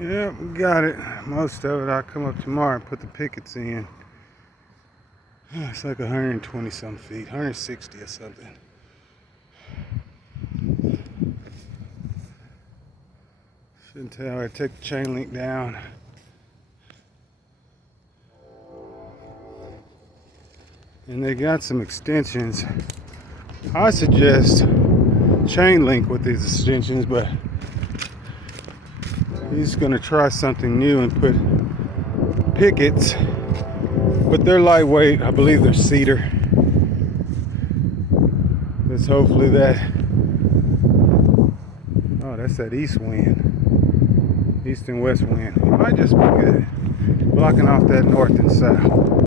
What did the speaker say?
Yeah, we got it. Most of it. I'll come up tomorrow and put the pickets in. It's like 120 some feet, 160 or something. Shouldn't tell. I take the chain link down. And they got some extensions. I suggest chain link with these extensions, but he's gonna try something new and put pickets, but they're lightweight. I believe they're cedar. Let's hopefully that. Oh, that's that east wind, east and west wind. It might just be good, blocking off that north and south.